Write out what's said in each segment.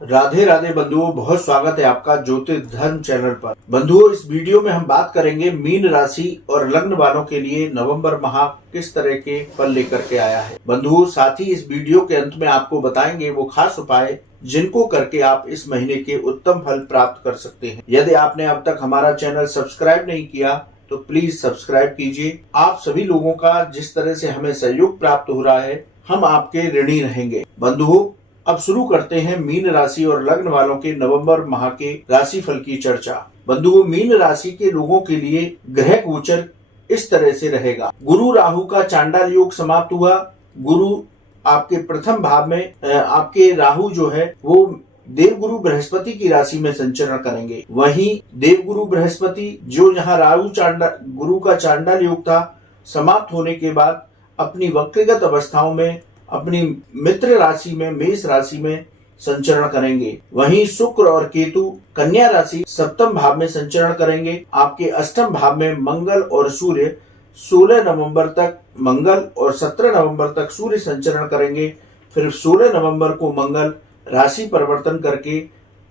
राधे राधे बंधुओं, बहुत स्वागत है आपका ज्योतिष धर्म चैनल पर। बंधुओं, इस वीडियो में हम बात करेंगे मीन राशि और लग्न वालों के लिए नवंबर माह किस तरह के फल लेकर के आया है। बंधुओं, साथ ही इस वीडियो के अंत में आपको बताएंगे वो खास उपाय जिनको करके आप इस महीने के उत्तम फल प्राप्त कर सकते हैं। यदि आपने अब तक हमारा चैनल सब्सक्राइब नहीं किया तो प्लीज सब्सक्राइब कीजिए। आप सभी लोगों का जिस तरह से हमें सहयोग प्राप्त हो रहा है, हम आपके ऋणी रहेंगे। बंधुओं, अब शुरू करते हैं मीन राशि और लग्न वालों के नवंबर माह के राशि फल की चर्चा। बंधुओं, मीन राशि के लोगों के लिए ग्रह गोचर इस तरह से रहेगा। गुरु राहु का चांडाल योग समाप्त हुआ। गुरु आपके प्रथम भाव में, आपके राहु जो है वो देवगुरु बृहस्पति की राशि में संचरण करेंगे। वहीं देवगुरु बृहस्पति जो यहाँ गुरु का चांडाल योग था, समाप्त होने के बाद अपनी वक्रिगत अवस्थाओं में अपनी मित्र राशि में, मेष राशि में संचरण करेंगे। वहीं शुक्र और केतु कन्या राशि सप्तम भाव में संचरण करेंगे। आपके अष्टम भाव में मंगल और सूर्य 16 नवंबर तक मंगल और 17 नवंबर तक सूर्य संचरण करेंगे। फिर 16 नवंबर को मंगल राशि परिवर्तन करके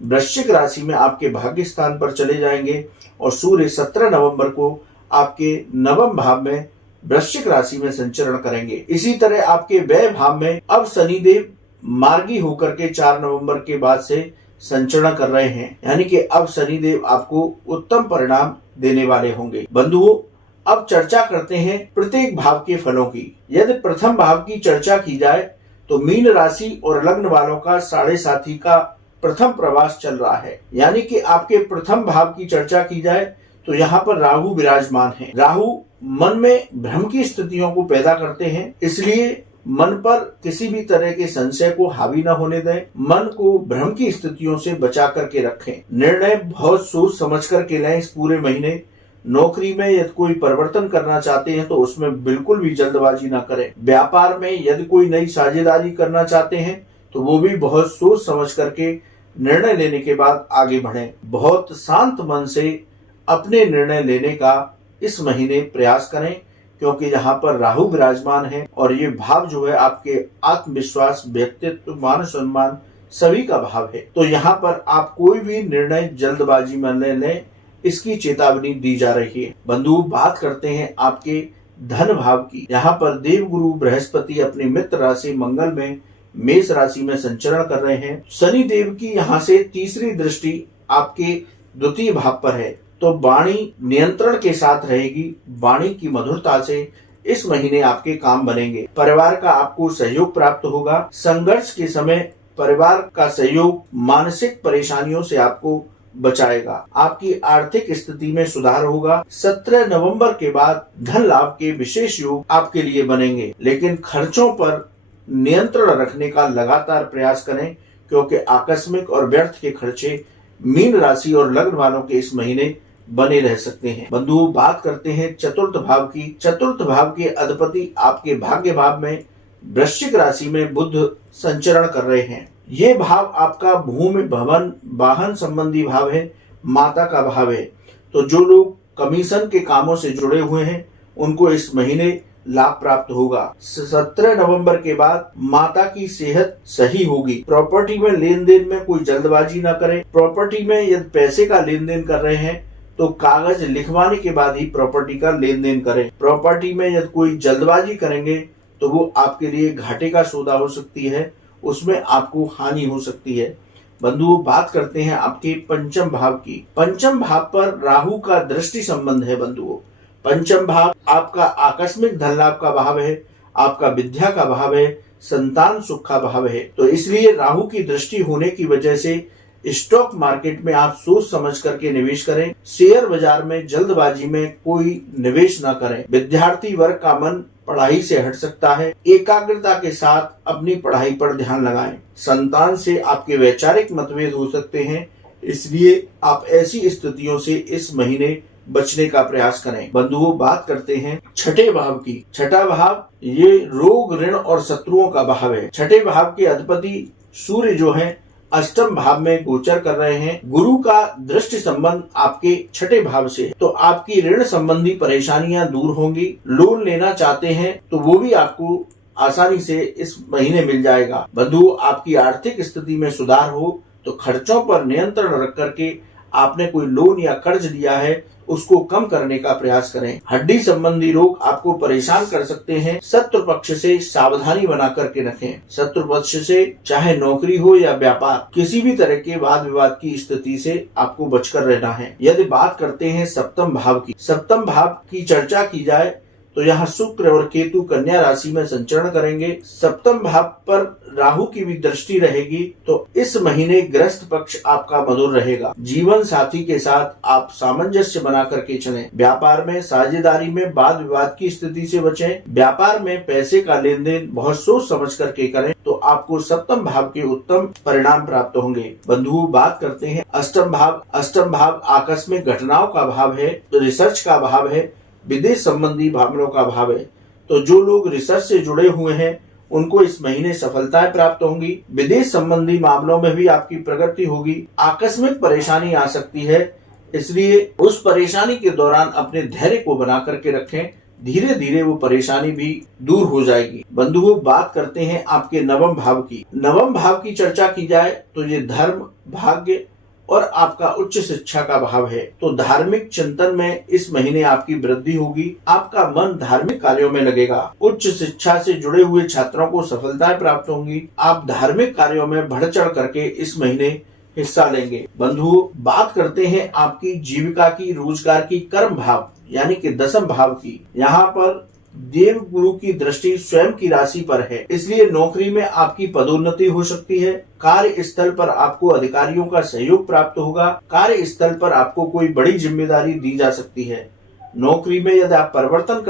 वृश्चिक राशि में आपके भाग्य स्थान पर चले जाएंगे और सूर्य 17 नवंबर को आपके नवम भाव में वृश्चिक राशि में संचरण करेंगे। इसी तरह आपके व्यय भाव में अब शनिदेव मार्गी होकर के 4 नवंबर के बाद से संचरण कर रहे हैं, यानी कि अब शनिदेव आपको उत्तम परिणाम देने वाले होंगे। बंधुओं, अब चर्चा करते हैं प्रत्येक भाव के फलों की। यदि प्रथम भाव की चर्चा की जाए तो मीन राशि और लग्न वालों का 7.5 का प्रथम प्रवास चल रहा है, यानी कि आपके प्रथम भाव की चर्चा की जाए तो यहाँ पर राहु विराजमान है। राहु मन में भ्रम की स्थितियों को पैदा करते हैं, इसलिए मन पर किसी भी तरह के संशय को हावी न होने दें। मन को भ्रम की स्थितियों से बचा करके रखें। निर्णय बहुत सोच समझ करके लें इस पूरे महीने। नौकरी में यदि कोई परिवर्तन करना चाहते हैं तो उसमें बिल्कुल भी जल्दबाजी ना करें। व्यापार में यदि कोई नई साझेदारी करना चाहते हैं तो वो भी बहुत सोच समझ करके निर्णय लेने के बाद आगे बढ़ें। बहुत शांत मन से अपने निर्णय लेने का इस महीने प्रयास करें, क्योंकि यहाँ पर राहु विराजमान है और ये भाव जो है आपके आत्मविश्वास, व्यक्तित्व, मान सम्मान सभी का भाव है। तो यहाँ पर आप कोई भी निर्णय जल्दबाजी में न लें, इसकी चेतावनी दी जा रही है। बंधु, बात करते हैं आपके धन भाव की। यहाँ पर देवगुरु बृहस्पति अपनी मित्र राशि मंगल में मेष राशि में संचरण कर रहे हैं। शनि देव की यहाँ से तीसरी दृष्टि आपके द्वितीय भाव पर है, तो वाणी नियंत्रण के साथ रहेगी। वाणी की मधुरता से इस महीने आपके काम बनेंगे। परिवार का आपको सहयोग प्राप्त होगा। संघर्ष के समय परिवार का सहयोग मानसिक परेशानियों से आपको बचाएगा। आपकी आर्थिक स्थिति में सुधार होगा। 17 नवंबर के बाद धन लाभ के विशेष योग आपके लिए बनेंगे, लेकिन खर्चों पर नियंत्रण रखने का लगातार प्रयास करें, क्योंकि आकस्मिक और व्यर्थ के खर्चे मीन राशि और लग्न वालों के इस महीने बने रह सकते हैं। बंधुओं, बात करते हैं चतुर्थ भाव की। चतुर्थ भाव के अधिपति आपके भाग्य भाव में वृश्चिक राशि में बुध संचरण कर रहे हैं। ये भाव आपका भूमि, भवन, वाहन संबंधी भाव है, माता का भाव है। तो जो लोग कमीशन के कामों से जुड़े हुए हैं उनको इस महीने लाभ प्राप्त होगा। 17 नवंबर के बाद माता की सेहत सही होगी। प्रॉपर्टी में लेन देन में कोई जल्दबाजी ना करें। प्रॉपर्टी में यदि पैसे का लेन देन कर रहे हैं तो कागज लिखवाने के बाद ही प्रॉपर्टी का लेन देन करें। प्रॉपर्टी में यदि कोई जल्दबाजी करेंगे तो वो आपके लिए घाटे का सौदा हो सकती है, उसमें आपको हानि हो सकती है। बंधुओं, बात करते हैं आपके पंचम भाव की। पंचम भाव पर राहु का दृष्टि संबंध है। बंधुओं, पंचम भाव आपका आकस्मिक धन लाभ का भाव है, आपका विद्या का भाव है, संतान सुख का भाव है। तो इसलिए राहु की दृष्टि होने की वजह से स्टॉक मार्केट में आप सोच समझ करके निवेश करें। शेयर बाजार में जल्दबाजी में कोई निवेश न करें। विद्यार्थी वर्ग का मन पढ़ाई से हट सकता है। एकाग्रता के साथ अपनी पढ़ाई पर ध्यान लगाएं। संतान से आपके वैचारिक मतभेद हो सकते हैं, इसलिए आप ऐसी स्थितियों से इस महीने बचने का प्रयास करें। बंधुओं, बात करते हैं छठे भाव की। छठा भाव ये रोग, ऋण और शत्रुओं का भाव है। छठे भाव के अधिपति सूर्य जो है अष्टम भाव में गोचर कर रहे हैं। गुरु का दृष्टि संबंध आपके छठे भाव से है, तो आपकी ऋण संबंधी परेशानियां दूर होंगी। लोन लेना चाहते हैं तो वो भी आपको आसानी से इस महीने मिल जाएगा। बंधु, आपकी आर्थिक स्थिति में सुधार हो तो खर्चों पर नियंत्रण रख करके आपने कोई लोन या कर्ज लिया है उसको कम करने का प्रयास करें। हड्डी संबंधी रोग आपको परेशान कर सकते हैं। शत्रु पक्ष से सावधानी बना करके रखें। शत्रु पक्ष से चाहे नौकरी हो या व्यापार, किसी भी तरह के वाद विवाद की स्थिति से आपको बचकर रहना है। यदि बात करते हैं सप्तम भाव की, सप्तम भाव की चर्चा की जाए तो यहाँ शुक्र और केतु कन्या राशि में संचरण करेंगे। सप्तम भाव पर राहु की भी दृष्टि रहेगी, तो इस महीने ग्रस्त पक्ष आपका मधुर रहेगा। जीवन साथी के साथ आप सामंजस्य बना करके चलें। व्यापार में साझेदारी में वाद विवाद की स्थिति से बचें। व्यापार में पैसे का लेन देन बहुत सोच समझ करके करें तो आपको सप्तम भाव के उत्तम परिणाम प्राप्त होंगे। बंधुओं, बात करते हैं अष्टम भाव। अष्टम भाव आकस्मिक घटनाओं का भाव है, रिसर्च का भाव है, विदेश संबंधी मामलों का भाव है। तो जो लोग रिसर्च से जुड़े हुए हैं उनको इस महीने सफलताएं प्राप्त होंगी। विदेश संबंधी मामलों में भी आपकी प्रगति होगी। आकस्मिक परेशानी आ सकती है, इसलिए उस परेशानी के दौरान अपने धैर्य को बना करके रखें। धीरे धीरे वो परेशानी भी दूर हो जाएगी। बंधुओं, बात करते हैं आपके नवम भाव की। नवम भाव की चर्चा की जाए तो ये धर्म, भाग्य और आपका उच्च शिक्षा का भाव है। तो धार्मिक चिंतन में इस महीने आपकी वृद्धि होगी। आपका मन धार्मिक कार्यों में लगेगा। उच्च शिक्षा से जुड़े हुए छात्रों को सफलताएं प्राप्त होंगी। आप धार्मिक कार्यों में बढ़ चढ़ करके इस महीने हिस्सा लेंगे। बंधुओं, बात करते हैं आपकी जीविका की, रोजगार की, कर्म भाव यानी कि दसम भाव की। यहाँ पर देव गुरु की दृष्टि स्वयं की राशि पर है, इसलिए नौकरी में आपकी पदोन्नति हो सकती है। कार्य स्थल पर आपको अधिकारियों का सहयोग प्राप्त होगा। कार्य स्थल पर आपको कोई बड़ी जिम्मेदारी दी जा सकती है। नौकरी में यदि आप परिवर्तन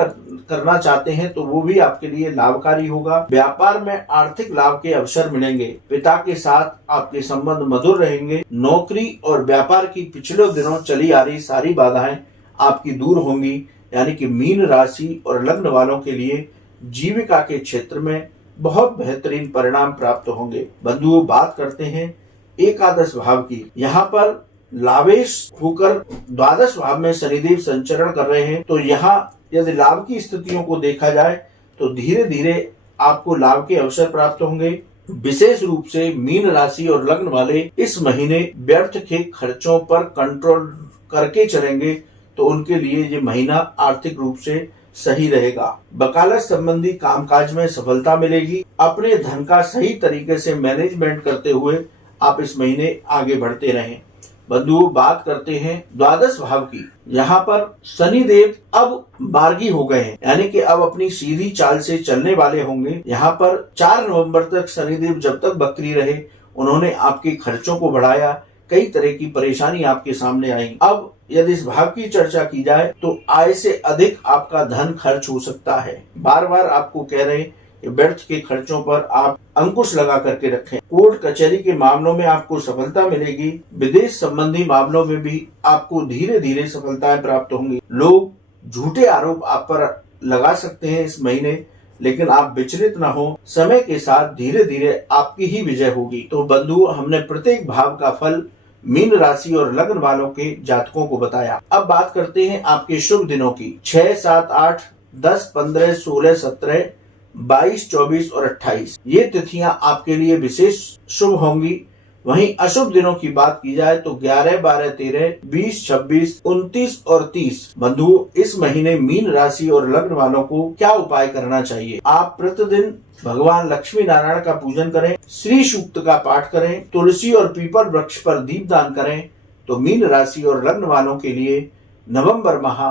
करना चाहते हैं तो वो भी आपके लिए लाभकारी होगा। व्यापार में आर्थिक लाभ के अवसर मिलेंगे। पिता के साथ आपके संबंध मधुर रहेंगे। नौकरी और व्यापार की पिछले दिनों चली आ रही सारी बाधाएं आपकी दूर होंगी। यानी कि मीन राशि और लग्न वालों के लिए जीविका के क्षेत्र में बहुत बेहतरीन परिणाम प्राप्त होंगे। बंधुओं, बात करते हैं एकादश भाव की। यहाँ पर लाभेश होकर द्वादश भाव में शनिदेव संचरण कर रहे हैं। तो यहाँ यदि लाभ की स्थितियों को देखा जाए तो धीरे धीरे आपको लाभ के अवसर प्राप्त होंगे। विशेष रूप से मीन राशि और लग्न वाले इस महीने व्यर्थ के खर्चों पर कंट्रोल करके चलेंगे तो उनके लिए ये महीना आर्थिक रूप से सही रहेगा। वकालत संबंधी कामकाज में सफलता मिलेगी। अपने धन का सही तरीके से मैनेजमेंट करते हुए आप इस महीने आगे बढ़ते रहें। बंधुओं, बात करते हैं द्वादश भाव की। यहाँ पर शनि देव अब मार्गी हो गए हैं, यानी कि अब अपनी सीधी चाल से चलने वाले होंगे। यहाँ पर 4 नवंबर तक शनिदेव जब तक वक्री रहे उन्होंने आपके खर्चों को बढ़ाया। कई तरह की परेशानी आपके सामने आई। अब यदि इस भाव की चर्चा की जाए तो आय से अधिक आपका धन खर्च हो सकता है। बार बार आपको कह रहे हैं कि व्यर्थ के खर्चों पर आप अंकुश लगा करके रखें। कोर्ट कचहरी के मामलों में आपको सफलता मिलेगी। विदेश संबंधी मामलों में भी आपको धीरे धीरे सफलताएं प्राप्त होंगी। लोग झूठे आरोप आप पर लगा सकते हैं इस महीने, लेकिन आप विचलित न हो। समय के साथ धीरे धीरे आपकी ही विजय होगी। तो बंधुओं, हमने प्रत्येक भाव का फल मीन राशि और लग्न वालों के जातकों को बताया। अब बात करते हैं आपके शुभ दिनों की। 6, 7, 8, 10, 15, 16, 17, 22, 24 और 28 ये तिथियां आपके लिए विशेष शुभ होंगी। वहीं अशुभ दिनों की बात की जाए तो 11, 12, 13, 20, 26, 29 और 30। बंधुओं, इस महीने मीन राशि और लग्न वालों को क्या उपाय करना चाहिए? आप प्रतिदिन भगवान लक्ष्मी नारायण का पूजन करें, श्री सूक्त का पाठ करें, तुलसी और पीपल वृक्ष पर दीपदान करें तो मीन राशि और लग्न वालों के लिए नवंबर माह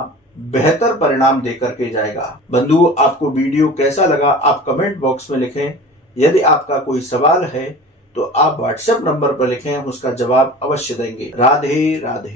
बेहतर परिणाम देकर के जाएगा। बंधुओं, आपको वीडियो कैसा लगा आप कमेंट बॉक्स में लिखें। यदि आपका कोई सवाल है तो आप व्हाट्सएप नंबर पर लिखें, हम उसका जवाब अवश्य देंगे। राधे राधे।